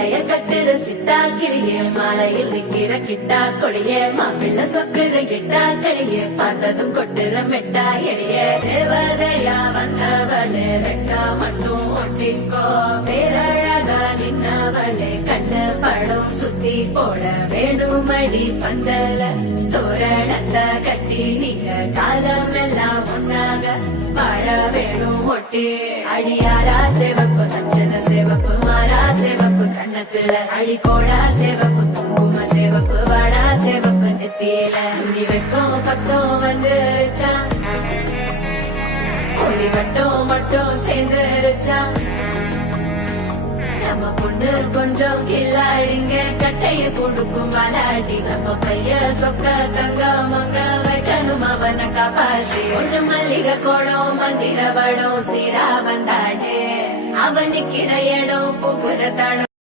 சேலைய கட்டுற சிட்டா கிளியே மாலையில் நிக்கிற கிட்டா கொடியே மாப்பிள்ள சொக்குற கிட்டா கழியே பார்த்ததும் கொட்டுற மெட்டா எளிய தேவதையா வந்தவளே ரெக்கா மட்டும் ஒட்டிக்கோ பேரழகா நின்னவளே கண்ண படம் சுத்தி போட வேணுமடி பந்தல தோரணத்தை கட்டி நீங்க காலம் எல்லாம் ஒன்னாக வாழ வேணும் ஒட்டி அடியாரா சிவப்பு தச்சன சிவப்பு மாறா சிவப்பு கண்ணத்துல அடிக்கோடா சிவப்பு குங்கும சிவப்பு வாடா சிவப்பு நெத்தியில முடி வைக்கும் பக்கம் வந்துருச்சா ஒளி மட்டும் சேர்ந்துருச்சா நம்ம பொண்ணு கொஞ்சம் கில்லாடிங்க கட்டைய கொடுக்கும் மலாடி நம்ம பைய சொக்க தங்க மங்க வைக்கணும் அவனை காப்பாற்றி ஒண்ணு மல்லிகை கோடம் மந்திர வடம் சீரா வந்தாடே அவனுக்கிற இடம் பூக்குற தடம்